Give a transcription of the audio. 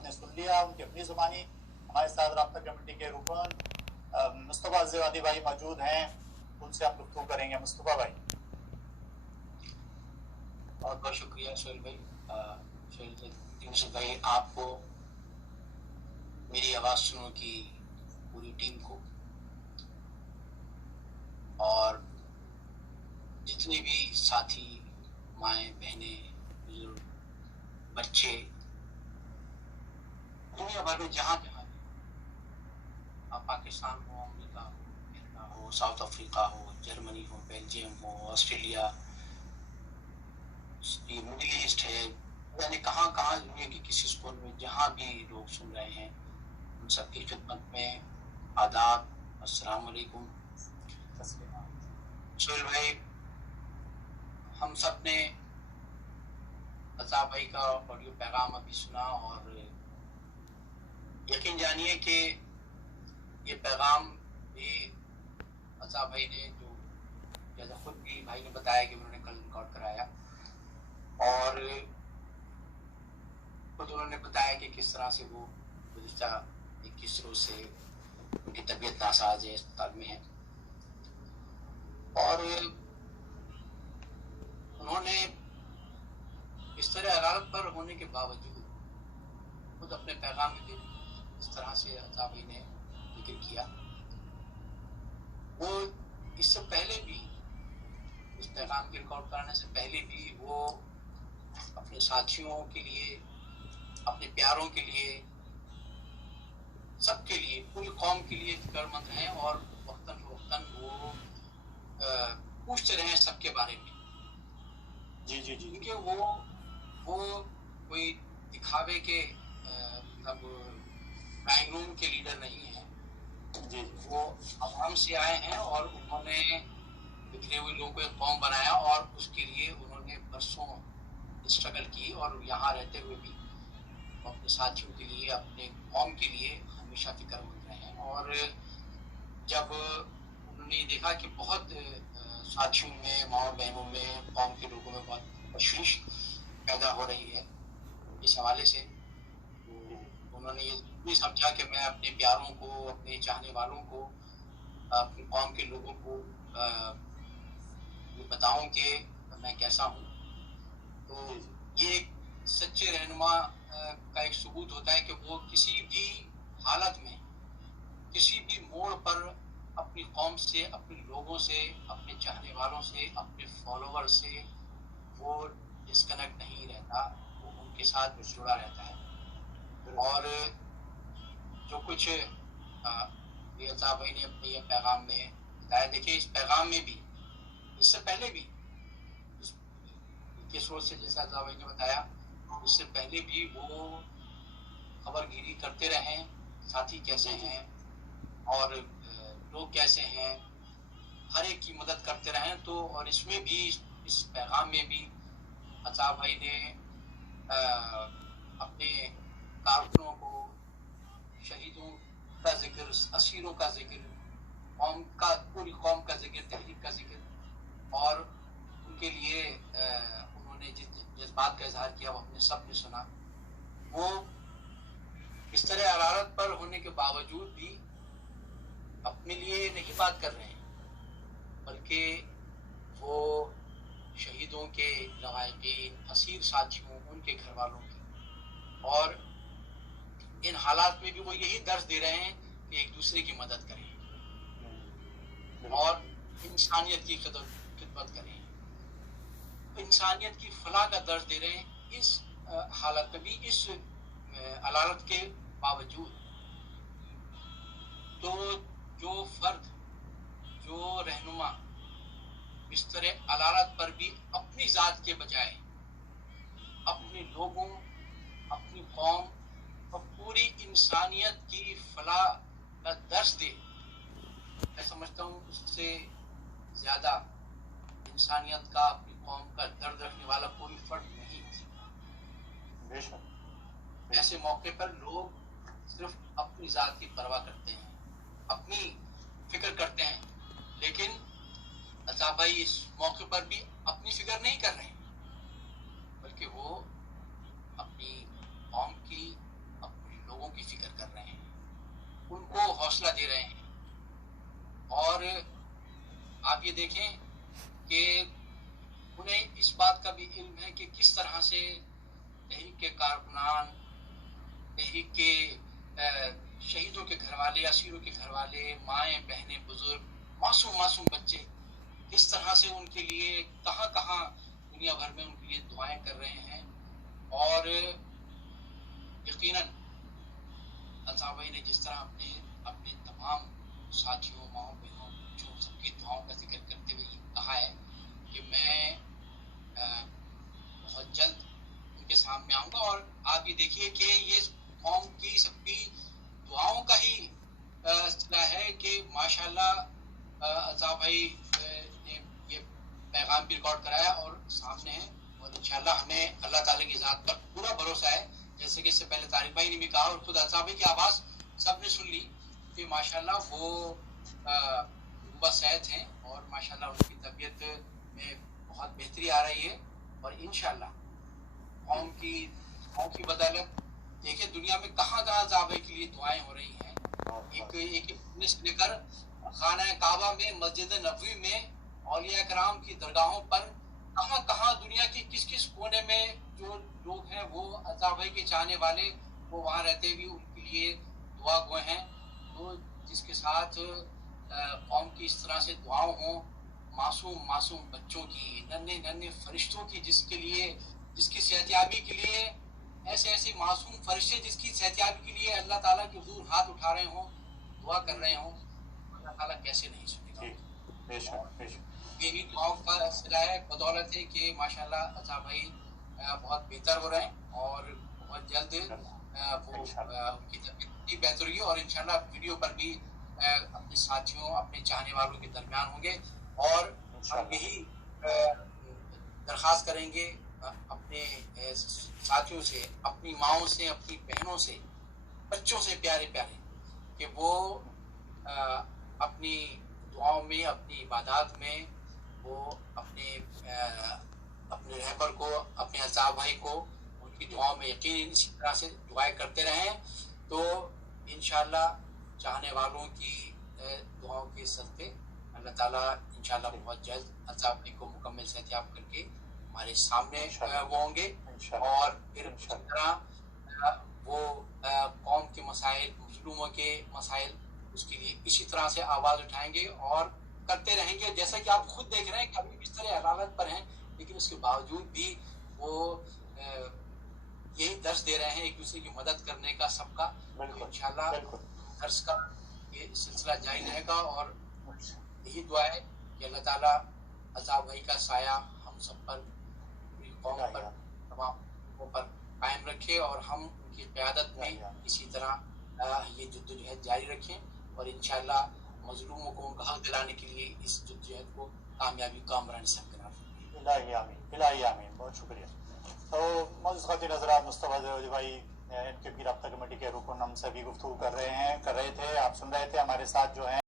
آپ نے سن لیا ان کی اپنی زبانی. ہمارے ساتھ رابطہ کمیٹی کے رکن مصطفیٰ زیوادی بھائی موجود ہیں, ان سے آپ گفتگو کریں گے. مصطفیٰ بھائی. بہت بہت شکریہ سہیل بھائی. سہیل بھائی, آپ کو, میری آواز سنو کی پوری ٹیم کو, اور جتنے بھی ساتھی, مائیں بہنیں, بزرگ, بچے, دنیا بھر میں جہاں جہاں بھی, آپ پاکستان ہو, امریکہ ہو, کینیڈا ہو, ساؤتھ افریقہ ہو, جرمنی ہو, بیلجیم ہو, آسٹریلیا, مڈل ایسٹ ہے, یعنی کہاں کہاں دنیا کی کسی اسکول میں جہاں بھی لوگ سن رہے ہیں, ان سب کی خدمت میں آداب, السلام علیکم. سہیل بھائی, ہم سب نے عطا بھائی کا آڈیو پیغام ابھی سنا, اور یقین جانیے کہ یہ پیغام بھی عطا بھائی نے, جو جیسا خود بھی بھائی نے بتایا کہ انہوں نے کل ریکارڈ کرایا, اور خود انہوں نے بتایا کہ کس طرح سے وہ گزشتہ 21 روز سے ان کی طبیعت ناساز ہے, اسپتال میں ہے, اور انہوں نے اس طرح حرارت پر ہونے کے باوجود خود اپنے پیغام میں بھی اس طرح سے عطا بھائی نے ذکر کیا. وہ اس سے پہلے بھی, اس پیغام کے ریکارڈ کرانے سے پہلے بھی, وہ اپنے ساتھیوں کے لیے, اپنے پیاروں کے لیے, سب کے لیے, پوری قوم کے لیے فکر مند ہیں, اور وقتاً فوقتاً وہ پوچھتے رہے سب کے بارے میں. جی جی جی, کیونکہ وہ کوئی دکھاوے کے مطلب ڈرائنگ روم کے لیڈر نہیں ہیں. جی وہ عوام سے آئے ہیں, اور انہوں نے بکھرے ہوئے لوگوں کو ایک قوم بنایا, اور اس کے لیے انہوں نے برسوں اسٹرگل کی, اور یہاں رہتے ہوئے بھی وہ اپنے ساتھیوں کے لیے, اپنے قوم کے لیے ہمیشہ فکر مند رہے ہیں. اور جب انہوں نے دیکھا کہ بہت ساتھیوں میں, ماؤں بہنوں میں, قوم کے لوگوں میں بہت تشویش پیدا ہو رہی ہے اس حوالے سے, تو انہوں نے یہ بھی سمجھا کہ میں اپنے پیاروں کو, اپنے چاہنے والوں کو, اپنی قوم کے لوگوں کو یہ بتاؤں کہ میں کیسا ہوں. تو یہ ایک سچے رہنما کا ایک ثبوت ہوتا ہے کہ وہ کسی بھی حالت میں, کسی بھی موڑ پر اپنی قوم سے, اپنے لوگوں سے, اپنے چاہنے والوں سے, اپنے فالوور سے وہ ڈسکنیکٹ نہیں رہتا, وہ ان کے ساتھ جڑا رہتا ہے. اور جو کچھ عطا بھائی نے اپنے یہ پیغام میں بتایا, دیکھیے اس پیغام میں بھی, اس سے پہلے بھی, کس روز سے جیسا عطا بھائی نے بتایا, اس سے پہلے بھی وہ خبر گیری کرتے رہے, ساتھی کیسے ہیں اور لوگ کیسے ہیں, ہر ایک کی مدد کرتے رہیں. تو اور اس میں بھی, اس پیغام میں بھی عطا بھائی نے اپنے کارکنوں کو, شہیدوں کا ذکر, اسیروں کا ذکر, قوم کا, پوری قوم کا ذکر, تحریک کا ذکر, اور ان کے لیے انہوں نے جس بات کا اظہار کیا وہ ہم نے سب نے سنا. وہ اس طرح حرارت پر ہونے کے باوجود بھی اپنے لیے نہیں بات کر رہے ہیں, بلکہ وہ شہیدوں کے لواحقین, اسیر ساتھیوں, ان کے گھر والوں کی, اور ان حالات میں بھی وہ یہی درس دے رہے ہیں کہ ایک دوسرے کی مدد کریں اور انسانیت کی خدمت کریں, انسانیت کی فلاح کا درس دے رہے ہیں اس حالت میں بھی, اس علالت کے باوجود. تو جو فرد, جو رہنما اس طرح علالت پر بھی اپنی ذات کے بجائے اپنے لوگوں, اپنی قوم اور پوری انسانیت کی فلاح کا درس دے, میں سمجھتا ہوں اس سے زیادہ انسانیت کا, اپنی قوم کا درد رکھنے والا کوئی فرد نہیں ہو سکتا. بے شک. ایسے موقع پر لوگ صرف اپنی ذات کی پرواہ کرتے ہیں, اپنی فکر کرتے ہیں, لیکن عطا بھائی اس موقع پر بھی اپنی فکر نہیں کر رہے, بلکہ وہ اپنی قوم کی, یہ دیکھیں کہ انہیں اس بات کا بھی علم ہے کہ کس طرح سے تحریک کے کارکنان، تحریک کے شہیدوں کے گھر والے، اسیروں کے گھر والے، مائیں بہنیں بزرگ، معصوم بچے کس طرح سے ان کے لیے کہاں کہاں دنیا بھر میں ان کے لیے دعائیں کر رہے ہیں. اور یقیناً الطاف بھائی نے جس طرح اپنے تمام ساتھیوں، ماؤں بہنوں، جو سب کی دعاؤں کا ذکر کرتے ہوئے یہ کہا ہے کہ میں بہت جلد ان کے سامنے آؤں گا. اور آپ یہ دیکھیے کہ یہ قوم کی سب کی دعاؤں کا ہی سلسلہ ہے کہ ماشاءاللہ الطاف بھائی نے یہ پیغام بھی ریکارڈ کرایا اور سامنے ہے. اور انشاءاللہ ہمیں اللہ تعالیٰ کی ذات پر پورا بھروسہ ہے، جیسے کہ اس سے پہلے طارق بھائی نے بھی کہا اور خود الطاف بھائی کی آواز سب نے سن لی کہ ماشاءاللہ وہ صحت ہیں اور ماشاءاللہ ان کی طبیعت میں بہت بہتری آ رہی ہے. اور انشاءاللہ قوم کی بدولت دیکھیں دنیا میں کہاں کہاں صحابہ کے لیے دعائیں ہو رہی ہیں. ایک سے لے کر خانہ کعبہ میں، مسجد نبوی میں، اولیاء کرام کی درگاہوں پر، کہاں کہاں دنیا کی کس کس کونے میں جو لوگ ہیں وہ الطاف بھائی کے چاہنے والے وہ وہاں رہتے ہوئے ان کے لیے دعا گوئے ہیں. تو جس کے ساتھ قوم کی اس طرح سے دعاؤں ہوں، معصوم بچوں کی، ننھے فرشتوں کی، جس کی صحتیابی کے لیے ایسے معصوم فرشتے جس کی صحتیابی کے لیے اللہ تعالیٰ کے حضور ہاتھ اٹھا رہے ہوں، دعا کر رہے ہوں، اللہ تعالیٰ کیسے نہیں سنے گا. یہی دعاؤں کا سلسلہ ہے، بدولت ہے کہ ماشاءاللہ الطاف بھائی بہت بہتر ہو رہے ہیں اور بہت جلد وہ ان کی طبیعت بہتر ہوئی اور انشاءاللہ ویڈیو پر بھی اپنے ساتھیوں، اپنے چاہنے والوں کے درمیان ہوں گے. اور ہم یہی درخواست کریں گے اپنے ساتھیوں سے، اپنی ماؤں سے، اپنی بہنوں سے، بچوں سے پیارے کہ وہ اپنی دعاؤں میں، اپنی عبادات میں وہ اپنے رہبر کو، اپنے الطاف بھائی کو ان کی دعاؤں میں یقین اسی طرح سے دعائیں کرتے رہیں. تو انشاءاللہ چاہنے والوں کی دعاؤں کے صدقے اللہ تعالیٰ انشاءاللہ بہت جلد الطاف بھائی کو مکمل صحتیاب کر کے ہمارے سامنے وہ ہوں گے. اور پھر اسی طرح وہ قوم کے مسائل، مظلوموں کے مسائل، اس کے لیے اسی طرح سے آواز اٹھائیں گے اور کرتے رہیں گے. جیسا کہ آپ خود دیکھ رہے ہیں کہ ابھی اس طرح حالات پر ہیں لیکن اس کے باوجود بھی وہ یہی درس دے رہے ہیں ایک دوسرے کی مدد کرنے کا، سب کا. انشاءاللہ درس کا یہ سلسلہ جاری رہے گا اور یہی دعا ہے کہ اللہ تعالیٰ الطاف بھائی کا سایہ ہم سب پر، پوری قوم پر، تمام لوگوں پر قائم رکھے اور ہم ان کی قیادت میں اسی طرح یہ جدوجہد جاری رکھیں اور انشاءاللہ مظلوموں کو ان کا حق دلانے کے لیے اس جدوجہد کو کامیابی کا امران سب قرار دیں. الہی آمین. بہت شکریہ. تو معزز خواتین حضرات، مصطفیٰ زیوادی بھائی ان کے بھی رابطہ کمیٹی کے رکن ہم سے بھی گفتگو کر رہے تھے. آپ سن رہے تھے ہمارے ساتھ جو ہیں